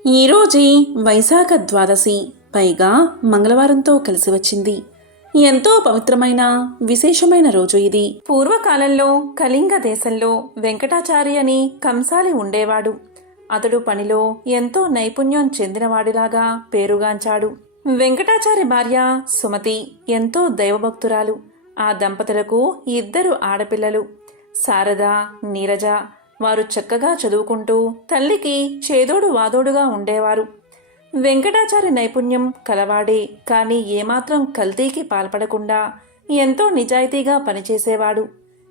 ఈరోజే వైశాఖ ద్వాదశి, పైగా మంగళవారంతో కలిసి వచ్చింది. ఎంతో పవిత్రమైన విశేషమైన రోజు ఇది. పూర్వకాలంలో కళింగ దేశంలో వెంకటాచారి అని కంసాలి ఉండేవాడు. అతడు పనిలో ఎంతో నైపుణ్యం చెందినవాడిలాగా పేరుగాంచాడు. వెంకటాచారి భార్య సుమతి ఎంతో దైవభక్తురాలు. ఆ దంపతులకు 2 ఆడపిల్లలు, శారద, నీరజ. వారు చక్కగా చదువుకుంటూ తల్లికి చేదోడు వాదోడుగా ఉండేవారు. వెంకటాచారి నైపుణ్యం కలవాడే, కానీ ఏమాత్రం కల్తీకి పాల్పడకుండా ఎంతో నిజాయితీగా పనిచేసేవాడు.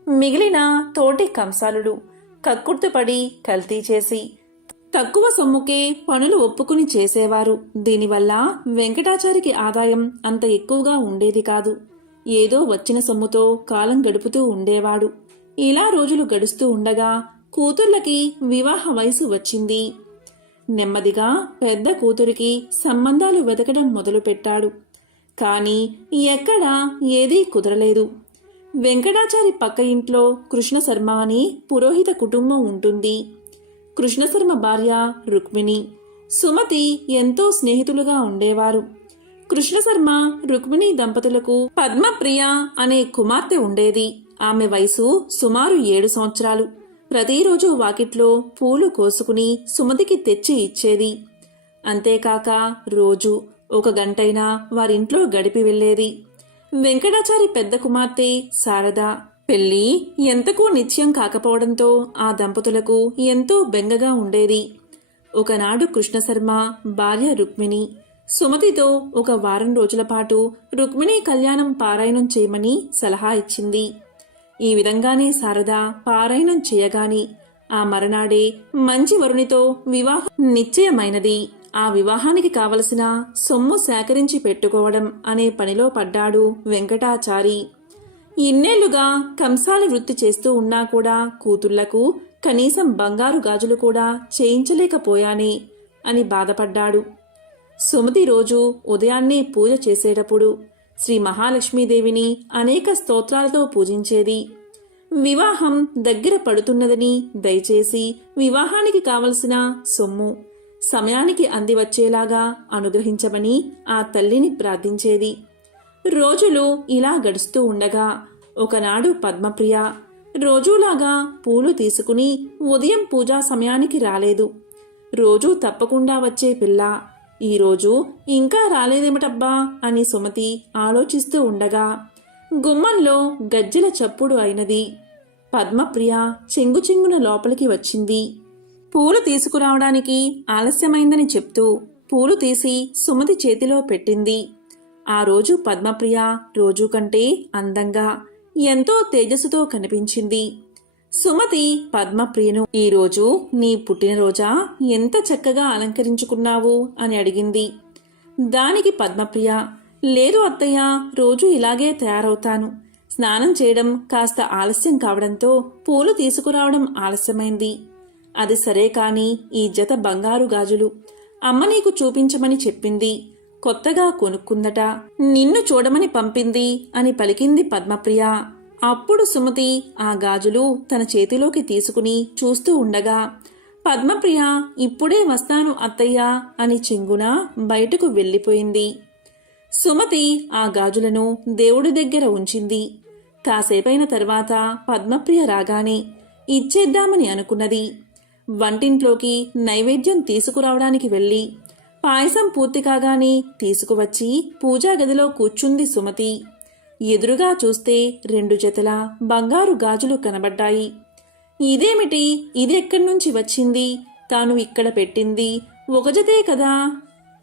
మిగిలిన తోటి కంసాలులు కక్కుర్తిపడి కల్తీ చేసి తక్కువ సొమ్ముకే పనులు ఒప్పుకుని చేసేవారు. దీనివల్ల వెంకటాచారికి ఆదాయం అంత ఎక్కువగా ఉండేది కాదు. ఏదో వచ్చిన సొమ్ముతో కాలం గడుపుతూ ఉండేవాడు. ఇలా రోజులు గడుస్తూ ఉండగా కూతుర్లకి వివాహ వయసు వచ్చింది. నెమ్మదిగా పెద్ద కూతురికి సంబంధాలు వెతకడం మొదలుపెట్టాడు. కానీ ఎక్కడా ఏదీ కుదరలేదు. వెంకటాచారి పక్క ఇంట్లో కృష్ణశర్మ అని పురోహిత కుటుంబం ఉంటుంది. కృష్ణశర్మ భార్య రుక్మిణి, సుమతి ఎంతో స్నేహితులుగా ఉండేవారు. కృష్ణశర్మ, రుక్మిణి దంపతులకు పద్మప్రియ అనే కుమార్తె ఉండేది. ఆమె వయసు సుమారు 7 సంవత్సరాలు. ప్రతిరోజు వాకిట్లో పూలు కోసుకుని సుమతికి తెచ్చి ఇచ్చేది. అంతేకాక రోజు 1 గంటైనా వారింట్లో గడిపి వెళ్లేది. వెంకటాచారి పెద్ద కుమార్తె శారద పెళ్లి ఎంతకూ నిశ్చయం కాకపోవడంతో ఆ దంపతులకు ఎంతో బెంగగా ఉండేది. ఒకనాడు కృష్ణశర్మ భార్య రుక్మిణి సుమతితో 1 వారం రోజుల పాటు రుక్మిణి కళ్యాణం పారాయణం చేయమని సలహా ఇచ్చింది. ఈ విధంగానే శారద పారాయణం చేయగాని ఆ మరనాడే మంచి వరునితో వివాహం నిశ్చయమైనది. ఆ వివాహానికి కావలసిన సొమ్ము సేకరించి పెట్టుకోవడం అనే పనిలో పడ్డాడు వెంకటాచారి. ఇన్నేళ్లుగా కంసాలి వృత్తి చేస్తూ ఉన్నా కూడా కూతుళ్లకు కనీసం బంగారు గాజులు కూడా చేయించలేకపోయానే అని బాధపడ్డాడు. సుమతి రోజు ఉదయాన్నే పూజ చేసేటప్పుడు శ్రీ మహాలక్ష్మీదేవిని అనేక స్తోత్రాలతో పూజించేది. వివాహం దగ్గర పడుతున్నదని, దయచేసి వివాహానికి కావలసిన సొమ్ము సమయానికి అందివచ్చేలాగా అనుగ్రహించమని ఆ తల్లిని ప్రార్థించేది. రోజులు ఇలా గడుస్తూ ఉండగా ఒకనాడు పద్మప్రియ రోజూలాగా పూలు తీసుకుని ఉదయం పూజా సమయానికి రాలేదు. రోజూ తప్పకుండా వచ్చే పిల్ల ఈరోజు ఇంకా రాలేదేమిటబ్బా అని సుమతి ఆలోచిస్తూ ఉండగా గుమ్మంలో గజ్జెల చప్పుడు అయినది. పద్మప్రియ చెంగుచెంగున లోపలికి వచ్చింది. పూలు తీసుకురావడానికి ఆలస్యమైందని చెప్తూ పూలు తీసి సుమతి చేతిలో పెట్టింది. ఆ రోజు పద్మప్రియ రోజు కంటే అందంగా ఎంతో తేజస్సుతో కనిపించింది. సుమతి పద్మప్రియను, ఈరోజు నీ పుట్టినరోజా, ఎంత చక్కగా అలంకరించుకున్నావు అని అడిగింది. దానికి పద్మప్రియ, లేదు అత్తయ్య, రోజు ఇలాగే తయారవుతాను. స్నానం చేయడం కాస్త ఆలస్యం కావడంతో పూలు తీసుకురావడం ఆలస్యమైంది. అది సరే కాని ఈ జత బంగారు గాజులు అమ్మ నీకు చూపించమని చెప్పింది. కొత్తగా కొనుక్కుందట, నిన్ను చూడమని పంపింది అని పలికింది పద్మప్రియ. అప్పుడు సుమతి ఆ గాజులు తన చేతిలోకి తీసుకుని చూస్తూ ఉండగా పద్మప్రియ ఇప్పుడే వస్తాను అత్తయ్య అని చెంగున బయటకు వెళ్ళిపోయింది. సుమతి ఆ గాజులను దేవుడి దగ్గర ఉంచింది. కాసేపైన తర్వాత పద్మప్రియ రాగానే ఇచ్చేద్దామని అనుకున్నది. వంటింట్లోకి నైవేద్యం తీసుకురావడానికి వెళ్ళి పాయసం పూర్తి కాగానే తీసుకువచ్చి పూజా గదిలో కూర్చుంది సుమతి. ఎదురుగా చూస్తే 2 జతల బంగారు గాజులు కనబడ్డాయి. ఇదేమిటి, ఇదెక్కడ్నుంచి వచ్చింది? తాను ఇక్కడ పెట్టింది 1 జతే కదా?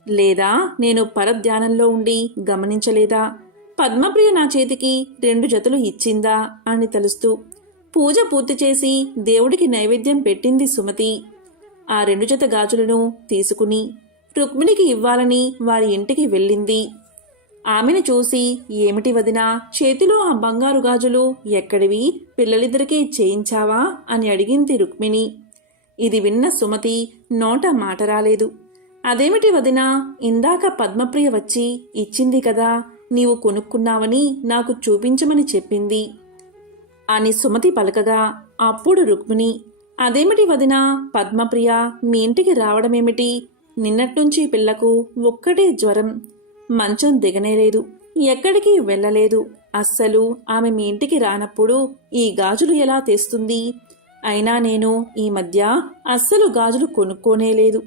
లేదా నేను పరధ్యానంలో ఉండి గమనించలేదా? పద్మప్రియ నా చేతికి 2 జతలు ఇచ్చిందా అని తలుస్తూ పూజ పూర్తి చేసి దేవుడికి నైవేద్యం పెట్టింది సుమతి. ఆ 2 జత గాజులను తీసుకుని రుక్మిణికి ఇవ్వాలని వారి ఇంటికి వెళ్ళింది. ఆమెను చూసి, ఏమిటి వదినా, చేతిలో ఆ బంగారు గాజులు ఎక్కడివి? పిల్లలిద్దరికీ చేయించావా అని అడిగింది రుక్మిణి. ఇది విన్న సుమతి నోట మాట రాలేదు. అదేమిటి వదినా, ఇందాక పద్మప్రియ వచ్చి ఇచ్చింది కదా, నీవు కొనుక్కున్నావని నాకు చూపించమని చెప్పింది అని సుమతి పలకగా అప్పుడు రుక్మిణి, అదేమిటి వదినా, పద్మప్రియ మీ ఇంటికి రావడమేమిటి? నిన్నట్నుంచి పిల్లకు ఒక్కటే జ్వరం. మంచం దిగనేలేదు, ఎక్కడికి వెళ్ళలేదు. అస్సలు ఆమె మీ ఇంటికి రానప్పుడు ఈ గాజులు ఎలా తెస్తుంది? అయినా నేను ఈ మధ్య అస్సలు గాజులు కొనుక్కోనేలేదు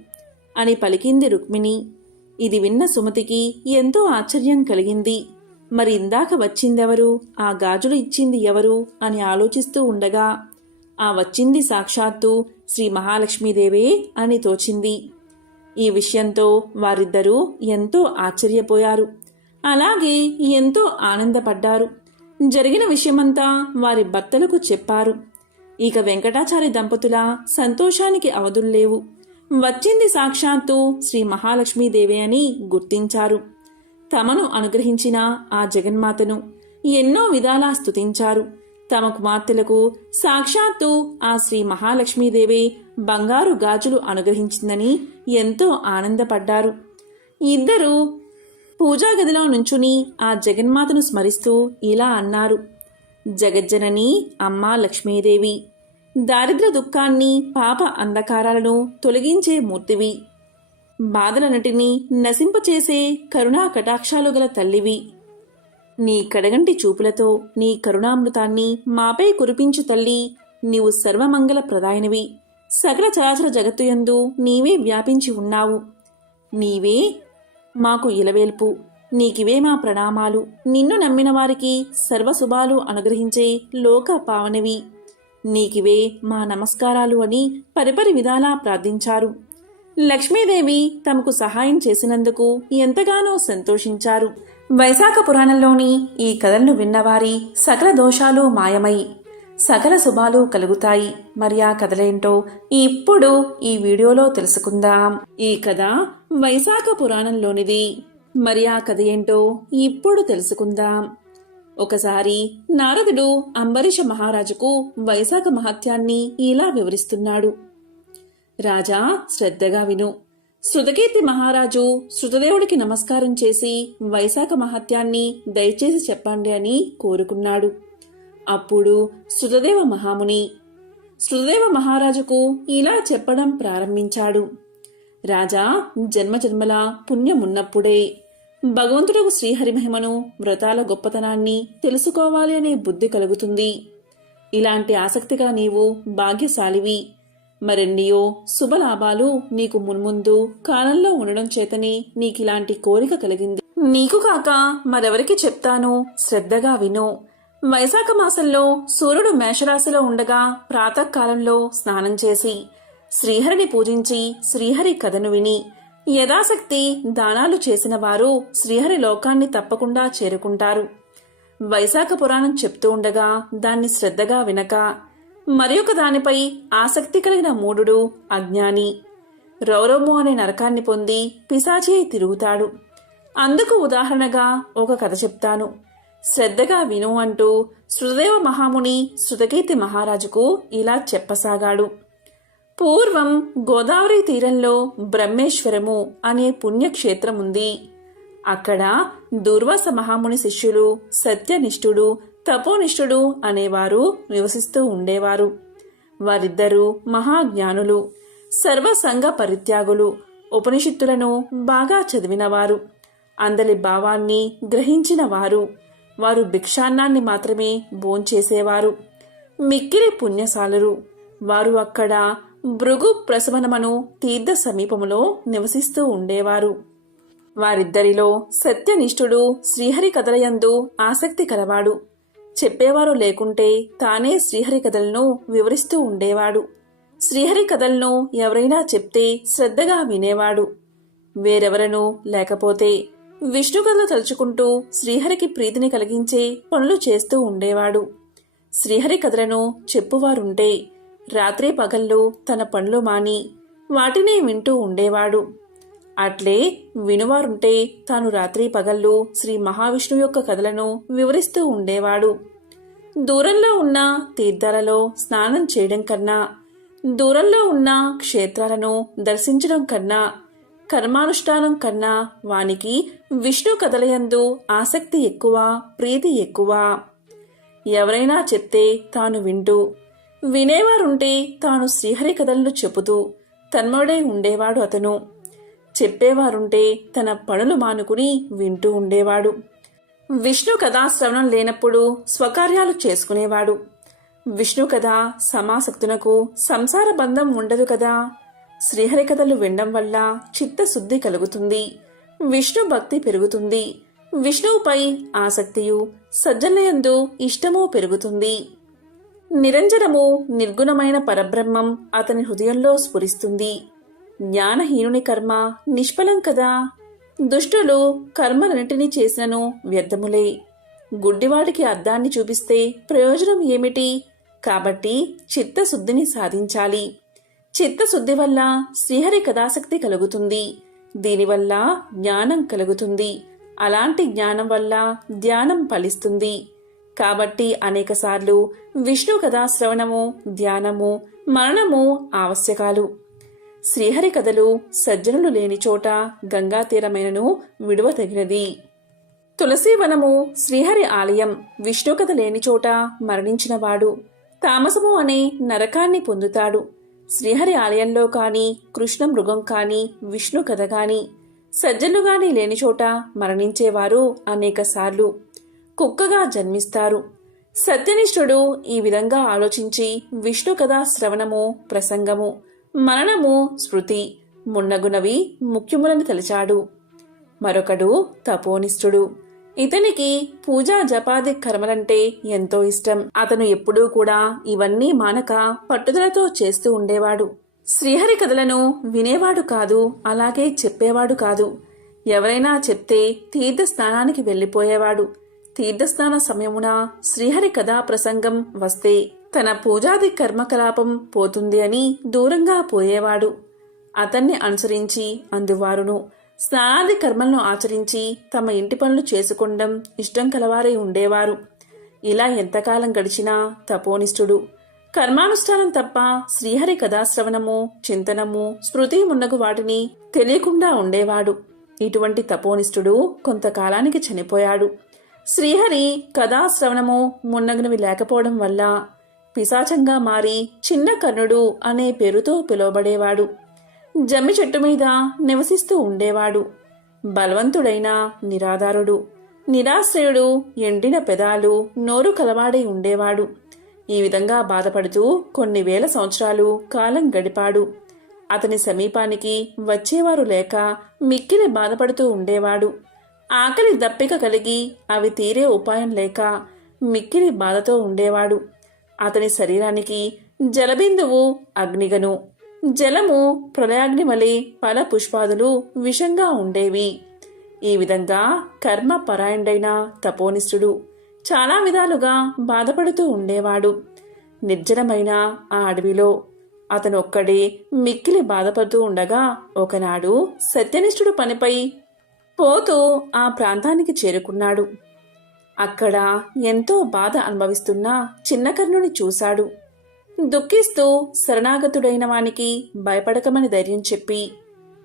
అని పలికింది రుక్మిణి. ఇది విన్న సుమతికి ఎంతో ఆశ్చర్యం కలిగింది. మరి ఇందాక వచ్చిందెవరు, ఆ గాజులు ఇచ్చింది ఎవరు అని ఆలోచిస్తూ ఉండగా ఆ వచ్చింది సాక్షాత్తు శ్రీ మహాలక్ష్మీదేవే అని తోచింది. ఈ విషయంతో వారిద్దరూ ఎంతో ఆశ్చర్యపోయారు, అలాగే ఎంతో ఆనందపడ్డారు. జరిగిన విషయమంతా వారి భర్తలకు చెప్పారు. ఇక వెంకటాచారి దంపతుల సంతోషానికి అవధుల్లేవు. వచ్చింది సాక్షాత్తు శ్రీ మహాలక్ష్మీదేవి అని గుర్తించారు. తమను అనుగ్రహించిన ఆ జగన్మాతను ఎన్నో విధాలా స్తుతించారు. తమ కుమార్తెలకు సాక్షాత్తు ఆ శ్రీ మహాలక్ష్మీదేవి బంగారు గాజులు అనుగ్రహించిందని ఎంతో ఆనందపడ్డారు. ఇద్దరూ పూజా గదిలో నుంచుని ఆ జగన్మాతను స్మరిస్తూ ఇలా అన్నారు: జగజ్జనని అమ్మా లక్ష్మీదేవి, దారిద్ర దుఃఖాన్ని పాప అంధకారాలను తొలగించే మూర్తివి, బాధలన్నిటినీ నశింపచేసే కరుణా కటాక్షాలు గల తల్లివి. నీ కడగంటి చూపులతో నీ కరుణామృతాన్ని మాపై కురిపించు తల్లి. నీవు సర్వమంగళ ప్రదాయనివి. సకల చరాచర జగత్తుయందు నీవే వ్యాపించి ఉన్నావు. నీవే మాకు ఇలవేల్పు. నీకివే మా ప్రణామాలు. నిన్ను నమ్మిన వారికి సర్వశుభాలు అనుగ్రహించే లోక పావనివి. నీకివే మా నమస్కారాలు అని పరిపరి విధాలా ప్రార్థించారు. లక్ష్మీదేవి తమకు సహాయం చేసినందుకు ఎంతగానో సంతోషించారు. వైశాఖ పురాణంలోని ఈ కథలను విన్నవారి సకల దోషాలు మాయమై సకల శుభాలు కలుగుతాయి. మరి ఆ కథలేంటో ఇప్పుడు ఈ వీడియోలో తెలుసుకుందాం. ఈ కథ వైశాఖ పురాణంలోనిది. మరి ఆ కథ ఏంటో ఇప్పుడు తెలుసుకుందాం. ఒకసారి నారదుడు అంబరీష మహారాజుకు వైశాఖ మహత్యాన్ని ఇలా వివరిస్తున్నాడు. రాజా, శ్రద్ధగా విను. శృతకీర్తి మహారాజు శృతదేవుడికి నమస్కారం చేసి వైశాఖ మహత్యాన్ని దయచేసి చెప్పండి అని కోరుకున్నాడు. అప్పుడు శృతదేవ మహారాజుకు ఇలా చెప్పడం ప్రారంభించాడు. రాజా, జన్మజన్మల పుణ్యమున్నప్పుడే భగవంతుడు శ్రీహరిమహిమను, వ్రతాల గొప్పతనాన్ని తెలుసుకోవాలి అనే బుద్ధి కలుగుతుంది. ఇలాంటి ఆసక్తిగా నీవు భాగ్యశాలివి. మరెన్నియో శుభలాభాలు నీకు మున్ముందు కాలంలో ఉండడం చేతనే నీకిలాంటి కోరిక కలిగింది. నీకు కాక మరెవరికి చెప్తాను, శ్రద్ధగా విను. వైశాఖ మాసంలో సూర్యుడు మేషరాశిలో ఉండగా ప్రాతకాలంలో స్నానం చేసి శ్రీహరిని పూజించి శ్రీహరి కథను విని యథాశక్తి దానాలు చేసిన వారు శ్రీహరి లోకాన్ని తప్పకుండా చేరుకుంటారు. వైశాఖ పురాణం చెప్తూ ఉండగా దాన్ని శ్రద్ధగా వినక మరియొక దానిపై ఆసక్తి కలిగిన మూఢుడు, అజ్ఞాని రౌరము అనే నరకాన్ని పొంది పిశాచి తిరుగుతాడు. అందుకు ఉదాహరణగా ఒక కథ చెప్తాను, శ్రద్ధగా విను అంటూ శృతదేవ మహాముని శృతకీర్తి మహారాజుకు ఇలా చెప్పసాగాడు. పూర్వం గోదావరి తీరంలో బ్రహ్మేశ్వరము అనే పుణ్యక్షేత్రం ఉంది. అక్కడ దూర్వాస మహాముని శిష్యులు సత్యనిష్ఠుడు, తపోనిష్ఠుడు అనేవారు నివసిస్తూ ఉండేవారు. వారిద్దరూ మహాజ్ఞానులు, సర్వసంగ పరిత్యాగులు, ఉపనిషత్తులను బాగా చదివినవారు, అందరి భావాన్ని గ్రహించిన వారు. వారు భిక్షాన్నాన్ని మాత్రమే భోంచేసేవారు. మిక్కిలి పుణ్యశాలురు. వారు అక్కడ భృగు ప్రసవనమను తీర్థ సమీపములో నివసిస్తూ ఉండేవారు. వారిద్దరిలో సత్యనిష్ఠుడు శ్రీహరి కథలయందు ఆసక్తి కలవాడు. చెప్పేవారు లేకుంటే తానే శ్రీహరి కథలను వివరిస్తూ ఉండేవాడు. శ్రీహరి కథలను ఎవరైనా చెప్తే శ్రద్ధగా వినేవాడు. వేరెవరనూ లేకపోతే విష్ణు కథలు తలుచుకుంటూ శ్రీహరికి ప్రీతిని కలిగించే పనులు చేస్తూ ఉండేవాడు. శ్రీహరి కథలను చెప్పువారుంటే రాత్రి పగళ్ళు తన పనులు మాని వాటినే వింటూ ఉండేవాడు. అట్లే వినువారుంటే తాను రాత్రి పగళ్ళు శ్రీ మహావిష్ణువు యొక్క కథలను వివరిస్తూ ఉండేవాడు. దూరంలో ఉన్న తీర్థాలలో స్నానం చేయడం కన్నా, దూరంలో ఉన్న క్షేత్రాలను దర్శించడం కన్నా, కర్మానుష్ఠానం కన్నా వానికి విష్ణు కథలయందు ఆసక్తి ఎక్కువ, ప్రీతి ఎక్కువ. ఎవరైనా చెప్తే తాను వింటూ, వినేవారుంటే తాను శ్రీహరి కథలను చెబుతూ తన్మయుడై ఉండేవాడు అతను. చెప్పేవారుంటే తన పనులు మానుకుని వింటూ ఉండేవాడు. విష్ణు కథ శ్రవణం లేనప్పుడు స్వకార్యాలు చేసుకునేవాడు. విష్ణు కథ సమాసక్తునకు సంసార బంధం ఉండదు కదా. శ్రీహరి కథలు వినడం వల్ల చిత్తశుద్ధి కలుగుతుంది, విష్ణు భక్తి పెరుగుతుంది, విష్ణువుపై ఆసక్తియు సజ్జనయందు ఇష్టము పెరుగుతుంది. నిరంజనము నిర్గుణమైన పరబ్రహ్మం అతని హృదయంలో స్ఫురిస్తుంది. జ్ఞానహీనుని కర్మ నిష్ఫలం కదా. దుష్టులు కర్మలన్నిటినీ చేసినను వ్యర్థములే. గుడ్డివాడికి అద్దాన్ని చూపిస్తే ప్రయోజనం ఏమిటి? కాబట్టి చిత్తశుద్ధిని సాధించాలి. చిత్తశుద్ధి వల్ల శ్రీహరి కథాసక్తి కలుగుతుంది. దీనివల్ల జ్ఞానం కలుగుతుంది. అలాంటి జ్ఞానం వల్ల ధ్యానం ఫలిస్తుంది. కాబట్టి అనేకసార్లు విష్ణు కథా శ్రవణము, ధ్యానము, మననము ఆవశ్యకాలు. శ్రీహరి కథలు సజ్జనులు లేని చోట గంగా తీరమైనను విడువతగినది. తులసీవనము శ్రీహరి ఆలయం. విష్ణు కథ లేని చోట మరణించినవాడు తామసము అనే నరకాన్ని పొందుతాడు. శ్రీహరి ఆలయంలో కాని, కృష్ణ మృగం కాని, విష్ణు కథ గాని, సజ్జనులు గాని లేని చోట మరణించేవారు అనేకసార్లు కుక్కగా జన్మిస్తారు. సత్యనిష్ఠుడు ఈ విధంగా ఆలోచించి విష్ణు కథ శ్రవణము, ప్రసంగము, మననము, స్మృతి మున్నగునవి ముఖ్యములని తలిచాడు. మరొకడు తపోనిష్ఠుడు. ఇతనికి పూజా జపాది కర్మలంటే ఎంతో ఇష్టం. అతను ఎప్పుడూ కూడా ఇవన్నీ మానక పట్టుదలతో చేస్తూ ఉండేవాడు. శ్రీహరి కథలను వినేవాడు కాదు, అలాగే చెప్పేవాడు కాదు. ఎవరైనా చెప్తే తీర్థస్నానానికి వెళ్లిపోయేవాడు. తీర్థస్నాన సమయమున శ్రీహరి కథా ప్రసంగం వస్తే తన పూజాది కర్మకలాపం పోతుంది అని దూరంగా పోయేవాడు. అతన్ని అనుసరించి అందువారును స్నానాది కర్మలను ఆచరించి తమ ఇంటి పనులు చేసుకుండం ఇష్టం కలవారై ఉండేవారు. ఇలా ఎంతకాలం గడిచినా తపోనిష్ఠుడు కర్మానుష్ఠానం తప్ప శ్రీహరి కథాశ్రవణము, చింతనము, స్మృతి మున్నగు వాటిని తెలియకుండా ఉండేవాడు. ఇటువంటి తపోనిష్ఠుడు కొంతకాలానికి చనిపోయాడు. శ్రీహరి కథాశ్రవణము మున్నగునవి లేకపోవడం వల్ల పిశాచంగా మారి చిన్న కర్ణుడు అనే పేరుతో పిలువబడేవాడు. జమ్మి చెట్టు మీద నివసిస్తూ ఉండేవాడు. బలవంతుడైన నిరాధారుడు, నిరాశ్రయుడు, ఎండిన పెదాలు, నోరు కలవాడై ఉండేవాడు. ఈ విధంగా బాధపడుతూ కొన్ని వేల సంవత్సరాలు కాలం గడిపాడు. అతని సమీపానికి వచ్చేవారు లేక మిక్కిలి బాధపడుతూ ఉండేవాడు. ఆకలి దప్పిక కలిగి అవి తీరే ఉపాయం లేక మిక్కిలి బాధతో ఉండేవాడు. అతని శరీరానికి జలబిందువు అగ్నిగను, జలము ప్రళయాగ్ని వలె ఫల పుష్పాదులు విషంగా ఉండేవి. ఈ విధంగా కర్మ పరాయణుడైన తపోనిష్ఠుడు చాలా విధాలుగా బాధపడుతూ ఉండేవాడు. నిర్జనమైన ఆ అడవిలో అతను ఒక్కడే మిక్కిలి బాధపడుతూ ఉండగా ఒకనాడు సత్యనిష్ఠుడు పనిపై పోతూ ఆ ప్రాంతానికి చేరుకున్నాడు. అక్కడ ఎంతో బాధ అనుభవిస్తున్న చిన్నకర్ణుని చూశాడు. దుఃఖిస్తూ శరణాగతుడైన వానికి భయపడకమని ధైర్యం చెప్పి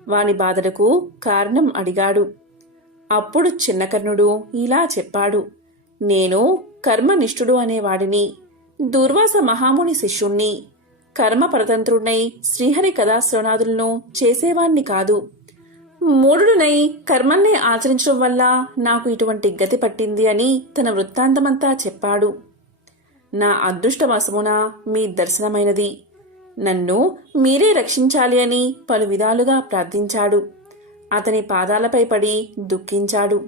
వాని బాధలకు కారణం అడిగాడు. అప్పుడు చిన్నకర్ణుడు ఇలా చెప్పాడు. నేను కర్మనిష్ఠుడు అనేవాడిని, దూర్వాస మహాముని శిష్యుణ్ణి. కర్మ పరతంత్రుడై శ్రీహరి కథాశ్రవణాదులను చేసేవాణ్ణి కాదు. మూఢుడునై కర్మల్ని ఆచరించడం వల్ల నాకు ఇటువంటి గతి పట్టింది అని తన వృత్తాంతమంతా చెప్పాడు. నా అదృష్టవశమున మీ దర్శనమైనది. నన్ను మీరే రక్షించాలి అని పలు విధాలుగా ప్రార్థించాడు. అతని పాదాలపై పడి దుఃఖించాడు.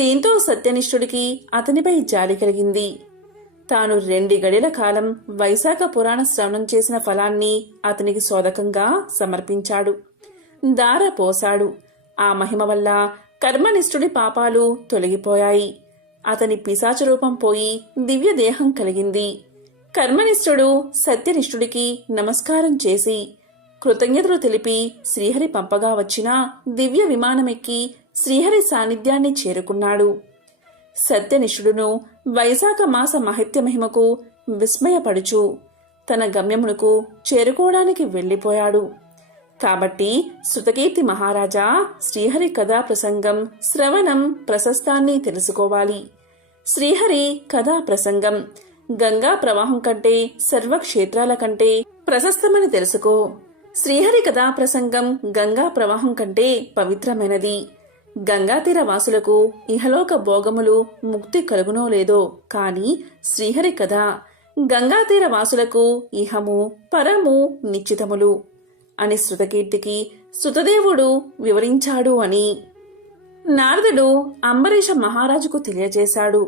దీంతో సత్యనిష్ఠుడికి అతనిపై జాలి కలిగింది. తాను 2 గడియల కాలం వైశాఖ పురాణ శ్రవణం చేసిన ఫలాన్ని అతనికి సోదకంగా సమర్పించాడు. దార పోశాడు. ఆ మహిమ వల్ల కర్మనిష్ఠుడి పాపాలు తొలగిపోయాయి. అతని పిశాచ రూపం పోయి దివ్య దేహం కలిగింది. కర్మనిష్ఠుడు సత్యనిష్ఠుడికి నమస్కారం చేసి కృతజ్ఞతలు తెలిపి శ్రీహరి పంపగా వచ్చిన దివ్య విమానమెక్కి శ్రీహరి సాన్నిధ్యాన్ని చేరుకున్నాడు. సత్యనిష్ఠుడును వైశాఖ మాస మహిత్య మహిమకు విస్మయపడుచు తన గమ్యమునకు చేరుకోవడానికి వెళ్లిపోయాడు. కాబట్టి శృతకీర్తి మహారాజా శ్రీహరి కథా ప్రసంగం, శ్రవణం, ప్రశస్తాన్ని తెలుసుకోవాలి. శ్రీహరి కథా ప్రసంగం గంగా ప్రవాహం కంటే సర్వక్షేత్రాల కంటే ప్రశస్తమని తెలుసుకో. శ్రీహరి కథా ప్రసంగం గంగా ప్రవాహం కంటే పవిత్రమైనది. గంగా తీర వాసులకు ఇహలోక భోగములు ముక్తి కలుగునో లేదో కాని శ్రీహరి కథ గంగా తీర వాసులకు ఇహము పరము నిశ్చితములు అని శృతకీర్తికి శృతదేవుడు వివరించాడు అని నారదుడు అంబరీష మహారాజుకు తెలియజేశాడు.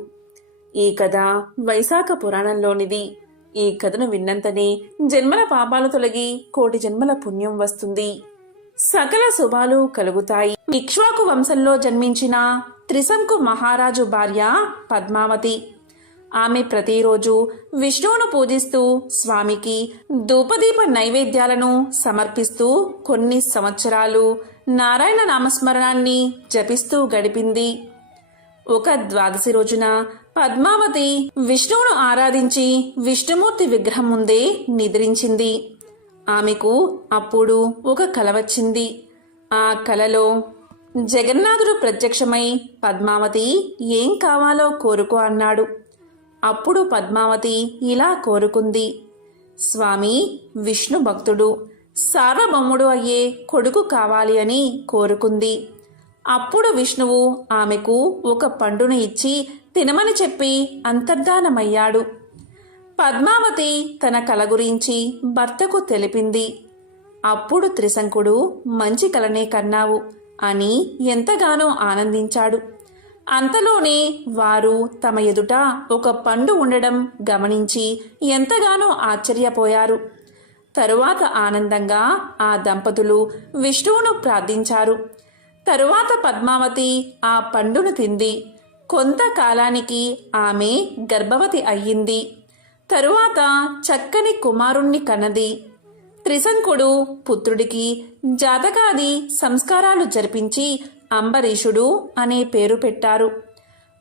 ఈ కథ వైశాఖ పురాణంలోనిది. ఈ కథను విన్నంతనే జన్మల పాపాలు తొలగి కోటి జన్మల పుణ్యం వస్తుంది, సకల శుభాలు కలుగుతాయి. ఇక్ష్వాకు వంశంలో జన్మించిన త్రిశంకు మహారాజు భార్య పద్మావతి. ఆమె ప్రతిరోజు విష్ణువును పూజిస్తూ స్వామికి ధూపదీప నైవేద్యాలను సమర్పిస్తూ కొన్ని సంవత్సరాలు నారాయణ నామస్మరణాన్ని జపిస్తూ గడిపింది. ఒక ద్వాదశి రోజున పద్మావతి విష్ణువును ఆరాధించి విష్ణుమూర్తి విగ్రహం ముందే నిద్రించింది. ఆమెకు అప్పుడు ఒక కల వచ్చింది. ఆ కలలో జగన్నాథుడు ప్రత్యక్షమై పద్మావతి ఏం కావాలో కోరుకో అన్నాడు. అప్పుడు పద్మావతి ఇలా కోరుకుంది. స్వామి విష్ణు భక్తుడు, సార్వభౌముడు అయ్యే కొడుకు కావాలి అని కోరుకుంది. అప్పుడు విష్ణువు ఆమెకు ఒక పండును ఇచ్చి తినమని చెప్పి అంతర్ధానమయ్యాడు. పద్మావతి తన కల గురించి భర్తకు తెలిపింది. అప్పుడు త్రిశంకుడు మంచి కలనే కన్నావు అని ఎంతగానో ఆనందించాడు. అంతలోనే వారు తమ ఎదుట ఒక పండు ఉండడం గమనించి ఎంతగానో ఆశ్చర్యపోయారు. తరువాత ఆనందంగా ఆ దంపతులు విష్ణువును ప్రార్థించారు. తరువాత పద్మావతి ఆ పండును తింది. కొంతకాలానికి ఆమె గర్భవతి అయ్యింది. తరువాత చక్కని కుమారుణ్ణి కన్నది. త్రిశంకుడు పుత్రుడికి జాతకాది సంస్కారాలు జరిపించి అంబరీషుడు అనే పేరు పెట్టారు.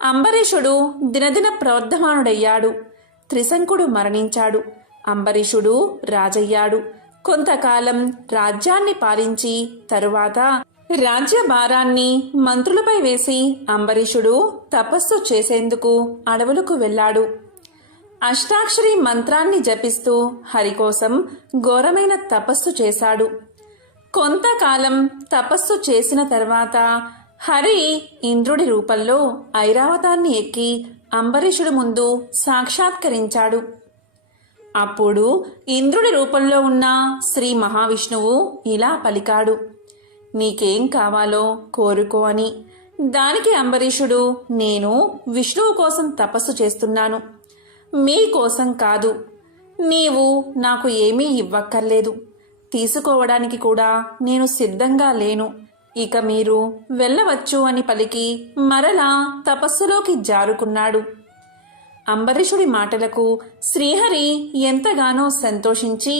అంబరీషుడు దినదిన ప్రవర్ధమానుడయ్యాడు. త్రిశంకుడు మరణించాడు. అంబరీషుడు రాజయ్యాడు. కొంతకాలం రాజ్యాన్ని పాలించి తరువాత రాజ్యభారాన్ని మంత్రులపై వేసి అంబరీషుడు తపస్సు చేసేందుకు అడవులకు వెళ్ళాడు. అష్టాక్షరి మంత్రాన్ని జపిస్తూ హరికోసం ఘోరమైన తపస్సు చేశాడు. కొంతకాలం తపస్సు చేసిన తర్వాత హరి ఇంద్రుడి రూపంలో ఐరావతాన్ని ఎక్కి అంబరీషుడి ముందు సాక్షాత్కరించాడు. అప్పుడు ఇంద్రుడి రూపంలో ఉన్న శ్రీ మహావిష్ణువు ఇలా పలికాడు, నీకేం కావాలో కోరుకో అని. దానికి అంబరీషుడు, నేను విష్ణువు కోసం తపస్సు చేస్తున్నాను, మీకోసం కాదు. నీవు నాకు ఏమీ ఇవ్వక్కర్లేదు, తీసుకోవడానికి కూడా నేను సిద్ధంగా లేను, ఇక మీరు వెళ్ళవచ్చు అని పలికి మరలా తపస్సులోకి జారుకున్నాడు. అంబరీషుడి మాటలకు శ్రీహరి ఎంతగానో సంతోషించి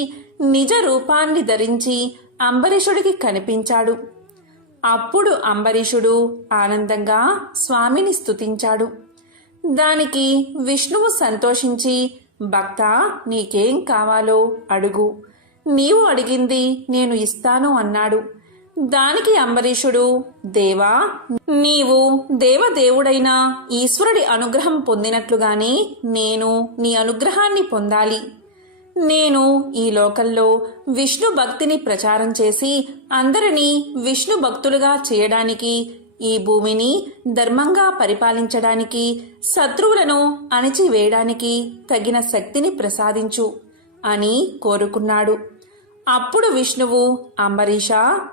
నిజ రూపాన్ని ధరించి అంబరీషుడికి కనిపించాడు. అప్పుడు అంబరీషుడు ఆనందంగా స్వామిని స్తుతించాడు. దానికి విష్ణువు సంతోషించి, భక్తా నీకేం కావాలో అడుగు, నీవు అడిగింది నేను ఇస్తాను అన్నాడు. దానికి అంబరీషుడు, దేవా నీవు దేవదేవుడైన ఈశ్వరుడి అనుగ్రహం పొందినట్లుగానే నేను నీ అనుగ్రహాన్ని పొందాలి. నేను ఈ లోకంలో విష్ణు భక్తిని ప్రచారం చేసి అందరినీ విష్ణు భక్తులుగా చేయడానికి, ఈ భూమిని ధర్మంగా పరిపాలించడానికి, శత్రువులను అణిచివేయడానికి తగిన శక్తిని ప్రసాదించు అని కోరుకున్నాడు. అప్పుడు విష్ణువు, అంబరీష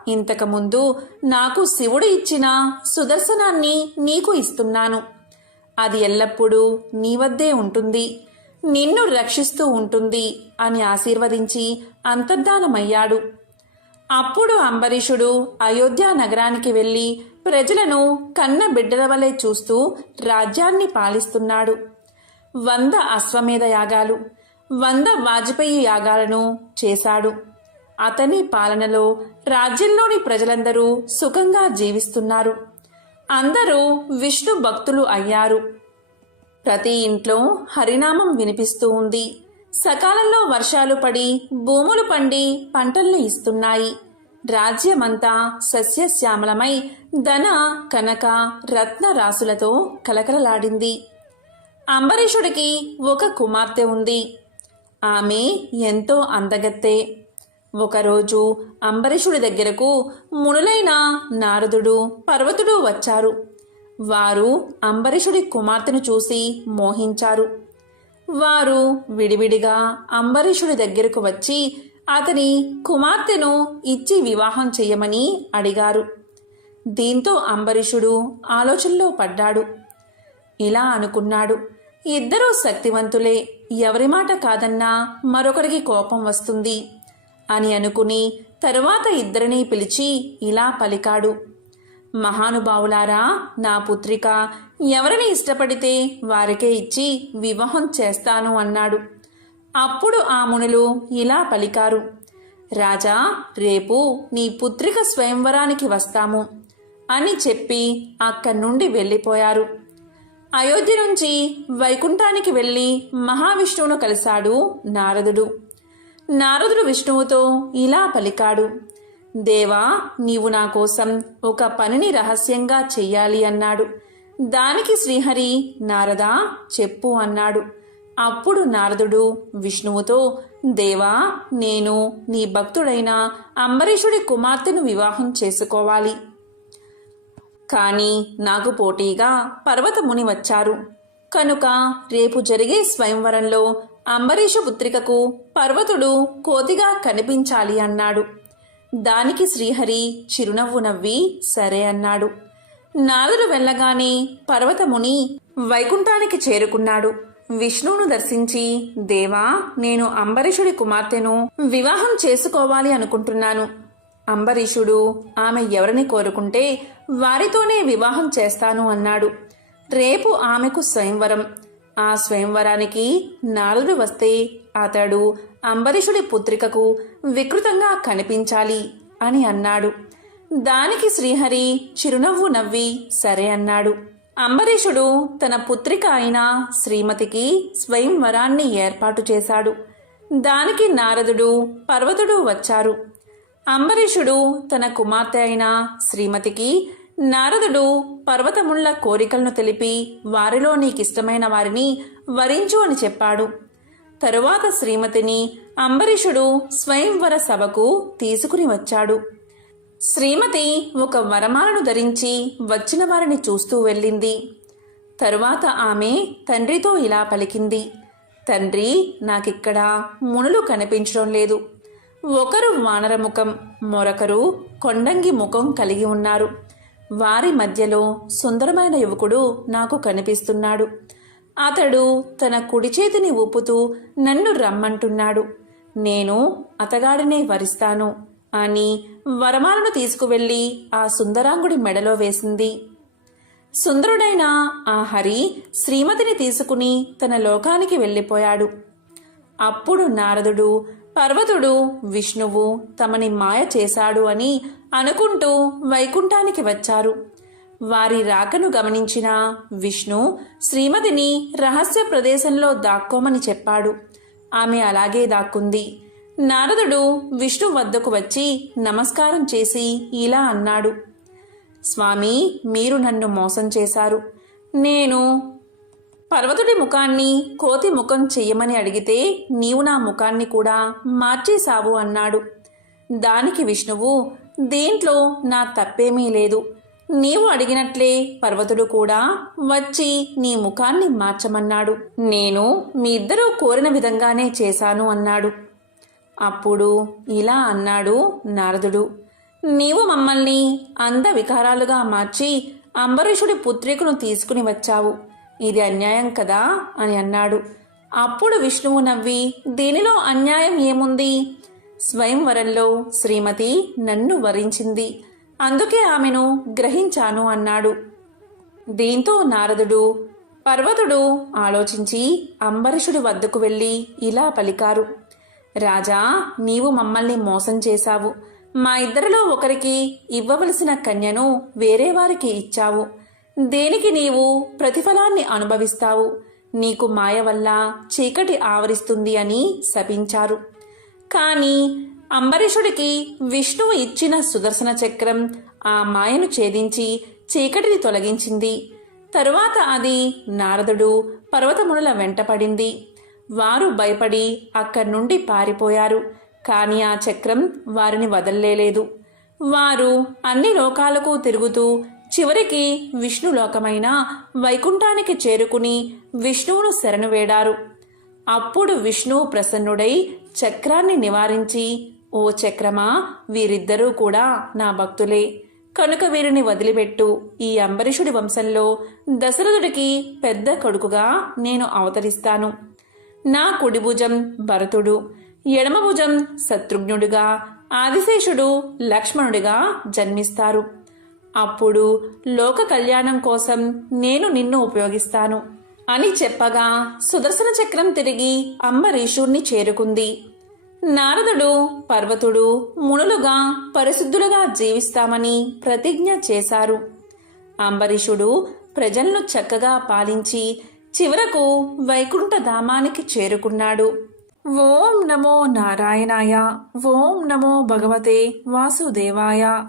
ఇంతకుముందు నాకు శివుడు ఇచ్చిన సుదర్శనాన్ని నీకు ఇస్తున్నాను. అది ఎల్లప్పుడూ నీ వద్దే ఉంటుంది, నిన్ను రక్షిస్తూ ఉంటుంది అని ఆశీర్వదించి అంతర్ధానమయ్యాడు. అప్పుడు అంబరీషుడు అయోధ్య నగరానికి వెళ్ళి ప్రజలను కన్న బిడ్డల వలె చూస్తూ రాజ్యాన్ని పాలిస్తున్నాడు. 100 అశ్వమేధ యాగాలు, 100 వాజపేయి యాగాలను చేశాడు. అతని పాలనలో రాజ్యంలోని ప్రజలందరూ సుఖంగా జీవిస్తున్నారు. అందరూ విష్ణు భక్తులు అయ్యారు. ప్రతి ఇంట్లో హరినామం వినిపిస్తూ ఉంది. సకాలంలో వర్షాలు పడి భూములు పండి పంటల్ని ఇస్తున్నాయి. రాజ్యమంతా సస్యశ్యామలమై ధన కనక రత్న రాసులతో కలకలలాడింది. అంబరీషుడికి ఒక కుమార్తె ఉంది. ఆమె ఎంతో అందగత్తె. ఒకరోజు అంబరీషుడి దగ్గరకు మునులైన నారదుడు, పర్వతుడు వచ్చారు. వారు అంబరీషుడి కుమార్తెను చూసి మోహించారు. వారు విడివిడిగా అంబరీషుడి దగ్గరకు వచ్చి అతని కుమార్తెను ఇచ్చి వివాహం చెయ్యమని అడిగారు. దీంతో అంబరీషుడు ఆలోచనలో పడ్డాడు. ఇలా అనుకున్నాడు, ఇద్దరూ శక్తివంతులే, ఎవరి మాట కాదన్నా మరొకరికి కోపం వస్తుంది అని అనుకుని తరువాత ఇద్దరినీ పిలిచి ఇలా పలికాడు. మహానుభావులారా, నా పుత్రిక ఎవరిని ఇష్టపడితే వారికే ఇచ్చి వివాహం చేస్తాను అన్నాడు. అప్పుడు ఆ మునులు ఇలా పలికారు, రాజా, రేపు నీ పుత్రిక స్వయంవరానికి వస్తాము అని చెప్పి అక్కడి నుండి వెళ్ళిపోయారు. అయోధ్య నుంచి వైకుంఠానికి వెళ్ళి మహావిష్ణువును కలిశాడు నారదుడు. నారదుడు విష్ణువుతో ఇలా పలికాడు, దేవా, నీవు నా కోసం ఒక పనిని రహస్యంగా చెయ్యాలి అన్నాడు. దానికి శ్రీహరి, నారదా, చెప్పు అన్నాడు. అప్పుడు నారదుడు విష్ణువుతో, దేవా, నేను నీ భక్తుడైన అంబరీషుడి కుమార్తెను వివాహం చేసుకోవాలి. కానీ నాకు పోటీగా పర్వతముని వచ్చారు. కనుక రేపు జరిగే స్వయంవరంలో అంబరీషు పుత్రికకు పర్వతుడు కోతిగా కనిపించాలి అన్నాడు. దానికి శ్రీహరి చిరునవ్వు నవ్వి సరే అన్నాడు. నారదుడు వెళ్ళగానే పర్వతముని వైకుంఠానికి చేరుకున్నాడు. విష్ణువును దర్శించి, దేవా, నేను అంబరీషుడి కుమార్తెను వివాహం చేసుకోవాలి అనుకుంటున్నాను. అంబరీషుడు ఆమె ఎవరిని కోరుకుంటే వారితోనే వివాహం చేస్తాను అన్నాడు. రేపు ఆమెకు స్వయంవరం. ఆ స్వయంవరానికి నారదుడు వస్తే అతడు అంబరీషుడి పుత్రికకు వికృతంగా కనిపించాలి అని అన్నాడు. దానికి శ్రీహరి చిరునవ్వు నవ్వి సరే అన్నాడు. అంబరీషుడు తన పుత్రిక అయిన శ్రీమతికి స్వయంవరాన్ని ఏర్పాటు చేశాడు. దానికి నారదుడు, పర్వతుడు వచ్చారు. అంబరీషుడు తన కుమార్తె అయిన శ్రీమతికి నారదుడు పర్వతముళ్ల కోరికలను తెలిపి వారిలో నీకిష్టమైన వారిని వరించు అని చెప్పాడు. తరువాత శ్రీమతిని అంబరీషుడు స్వయంవర సభకు తీసుకుని వచ్చాడు. శ్రీమతి ఒక వరమాలను ధరించి వచ్చిన వారిని చూస్తూ వెళ్ళింది. తరువాత ఆమె తండ్రితో ఇలా పలికింది, తండ్రి, నాకిక్కడ మునులు కనిపించడం లేదు. ఒకరు వానర ముఖం, మరొకరు కొండంగి ముఖం కలిగి ఉన్నారు. వారి మధ్యలో సుందరమైన యువకుడు నాకు కనిపిస్తున్నాడు. అతడు తన కుడి చేతిని ఊపుతూ నన్ను రమ్మంటున్నాడు. నేను అతగాడినే వరిస్తాను అని వరమాలను తీసుకువెళ్ళి ఆ సుందరాంగుడి మెడలో వేసింది. సుందరుడైన ఆ హరి శ్రీమతిని తీసుకుని తన లోకానికి వెళ్ళిపోయాడు. అప్పుడు నారదుడు, పర్వతుడు, విష్ణువు తమని మాయ చేశాడు అని అనుకుంటూ వైకుంఠానికి వచ్చారు. వారి రాకను గమనించిన విష్ణు శ్రీమతిని రహస్య ప్రదేశంలో దాక్కోమని చెప్పాడు. ఆమె అలాగే దాక్కుంది. నారదుడు విష్ణు వద్దకు వచ్చి నమస్కారం చేసి ఇలా అన్నాడు, స్వామి, మీరు నన్ను మోసం చేశారు. నేను పర్వతుడి ముఖాన్ని కోతి ముఖం చెయ్యమని అడిగితే నీవు నా ముఖాన్ని కూడా మార్చేశావు అన్నాడు. దానికి విష్ణువు, దీంట్లో నా తప్పేమీ లేదు. నీవు అడిగినట్లే పర్వతుడు కూడా వచ్చి నీ ముఖాన్ని మార్చమన్నాడు. నేను మీ ఇద్దరూ కోరిన విధంగానే చేశాను అన్నాడు. అప్పుడు ఇలా అన్నాడు నారదుడు, నీవు మమ్మల్ని అంద వికారాలుగా మార్చి అంబరీషుడి పుత్రికను తీసుకుని వచ్చావు. ఇది అన్యాయం కదా అని అన్నాడు. అప్పుడు విష్ణువు నవ్వి, దీనిలో అన్యాయం ఏముంది? స్వయంవరంలో శ్రీమతి నన్ను వరించింది, అందుకే ఆమెను గ్రహించాను అన్నాడు. దీంతో నారదుడు, పర్వతుడు ఆలోచించి అంబరీషుడి వద్దకు వెళ్ళి ఇలా పలికారు, రాజా, నీవు మమ్మల్ని మోసం చేశావు. మా ఇద్దరిలో ఒకరికి ఇవ్వవలసిన కన్యను వేరే వారికి ఇచ్చావు. దేనికి నీవు ప్రతిఫలాన్ని అనుభవిస్తావు. నీకు మాయ వల్ల చీకటి ఆవరిస్తుంది అని శపించారు. కానీ అంబరీషుడికి విష్ణువు ఇచ్చిన సుదర్శన చక్రం ఆ మాయను ఛేదించి చీకటిని తొలగించింది. తరువాత అది నారదుడు పర్వతమునుల వెంటపడింది. వారు భయపడి అక్కడి నుండి పారిపోయారు. కానీ ఆ చక్రం వారిని వదల్లేదు. వారు అన్ని లోకాలకు తిరుగుతూ చివరికి విష్ణులోకమైన వైకుంఠానికి చేరుకుని విష్ణువును శరణు వేడారు. అప్పుడు విష్ణువు ప్రసన్నుడై చక్రాన్ని నివారించి, ఓ చక్రమా, వీరిద్దరూ కూడా నా భక్తులే, కనుక వీరిని వదిలిపెట్టు. ఈ అంబరీషుడి వంశంలో దశరథుడికి పెద్ద కొడుకుగా నేను అవతరిస్తాను. నా కుడి భుజం భరతుడు, ఎడమ భుజం శత్రుఘ్నుడిగా, ఆదిశేషుడు లక్ష్మణుడిగా జన్మిస్తారు. అప్పుడు లోక కళ్యాణం కోసం నేను నిన్ను ఉపయోగిస్తాను అని చెప్పగా సుదర్శన చక్రం తిరిగి అంబరీషుణ్ణి చేరుకుంది. నారదుడు, పర్వతుడు మునులుగా పరిశుద్ధులుగా జీవిస్తామని ప్రతిజ్ఞ చేశారు. అంబరీషుడు ప్రజలను చక్కగా పాలించి చివరకు వైకుంఠ ధామానికి చేరుకున్నాడు. ఓం నమో నారాయణాయ. ఓం నమో భగవతే వాసుదేవాయ.